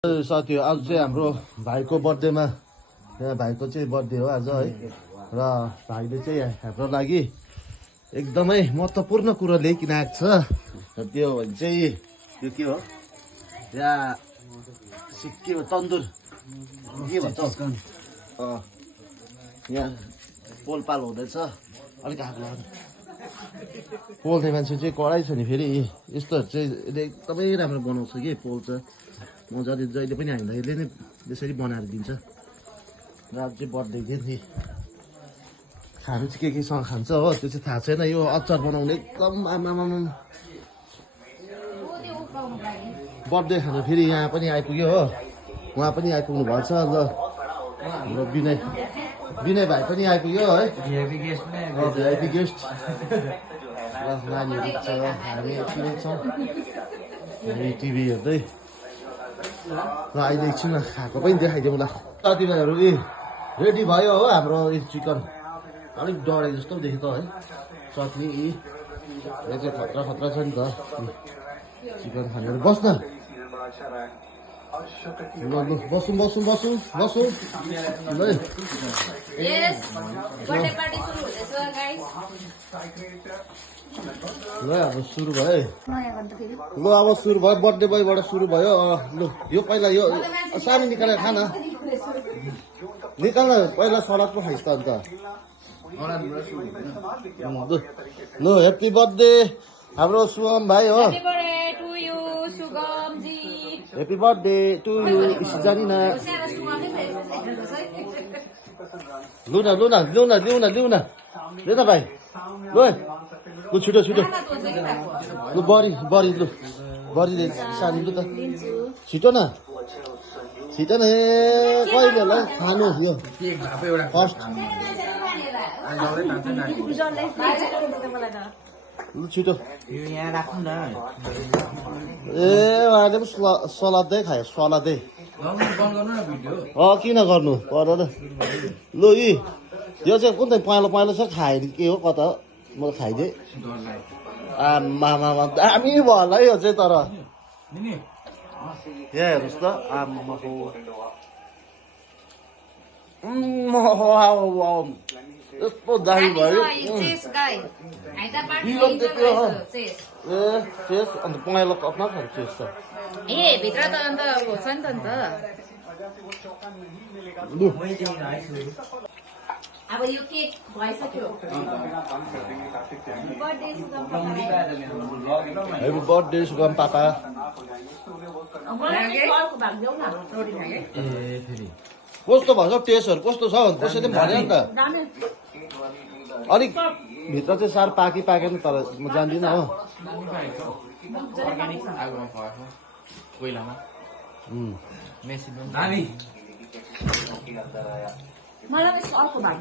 साथी आज चाहिँ हाम्रो भाइको बर्थडेमा यहाँ भाइको चाहिँ बर्थडे हो आज है र भाइले चाहिँ हाम्रो लागि एकदमै महत्त्वपूर्ण कुरो ल्याइकन आएको छ र त्यो चाहिँ त्यो के हो यहाँ के हो तन्दुर के भन्छ यहाँ पोलपाल हुँदैछ अलिक आगो लाग्यो पोल्ने मान्छे चाहिँ कराइ छ नि फेरि यस्तोहरू चाहिँ एकदमै राम्रो बनाउँछ कि पोल्छ मजाले जहिले पनि हामीलाई यसले नै यसरी बनाएर दिन्छ र आज चाहिँ बर्थडे थियो नि खानु चाहिँ केसँग खान्छ हो त्यो चाहिँ थाहा छैन यो अचार बनाउने एकदम आमामा बर्थडे खानु फेरि यहाँ पनि आइपुग्यो हो उहाँ पनि आइपुग्नु भएको छ ल हाम्रो विनय भाइ पनि आइपुग्यो है भिआइपी गेस्ट र नानीहरू छ हामी यति छौँ हामी टिभी हेर्दै र अहिले एकछिनमा खाएको पनि देखाइदिउँ ल साथीभाइहरू रेडी भयो हो हाम्रो चिकन अलिक डढे जस्तो पो देख्यो त है चटनी यो चाहिँ खतरा खतरा छ नि त चिकन खानेहरू बस्न ल ल बसौँ बसौँ बसौँ बसौँ ल ल अब सुरु भयो ल अब सुरु भयो बर्थडे बोयबाट सुरु भयो लु यो पहिला यो सानो निकालेर खान निकाल्न पहिला सलाद पो खाइस् त अन्त ल ह्याप्पी बर्थडे हाम्रो सुगम भाइ हो ह्याप्पी बर्थडे टु यु जानिन लु न लु न लिउ न लिउ न लिउ न लिउ न भाइ लु लु छिटो छिटो लु बरी लु बरीले सानी लु त छिटो न छिटो न कहिले होला खानु यो फर्स्ट लु छिटो यहाँ राख्नु न ए उहाँले पनि सलादै खायो सलादै किन गर्नु गर त लु यो चाहिँ कुन चाहिँ पहेँलो पहेँलो छ खायो के हो कता म खाइदिएँ आमामा दामी भयो होला है यो चाहिँ तर यहाँ हेर्नुहोस् त आमाको यस्तो दामी भयो ए चेस अन्त पहेँलो कपमा खान्छ चेस छ भित्र त अन्त छ नि त अन्त लु अब यो केक भइसक्यो हेप्पी बर्थडे सुगम पापा कस्तो भन्छ टेस्टहरू कस्तो छ कसैले पनि भन्यो नि त अलिक भित्र चाहिँ साह्रो पाकेन तर म जान्दिनँ हो मलाई अर्को भाग